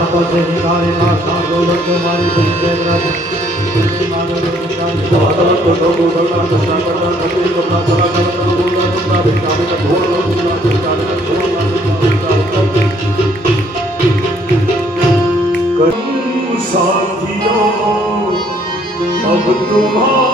हाथों से निकाले ना सागोलों को मारी जिंदे राजा मानो निकाल बादल को लोगों को ना सागोलों को कभी को ना बोला ना बोला ना बिचारे का ढोल ना बिचारे का ढोल ना साथियों अब तुम्हारा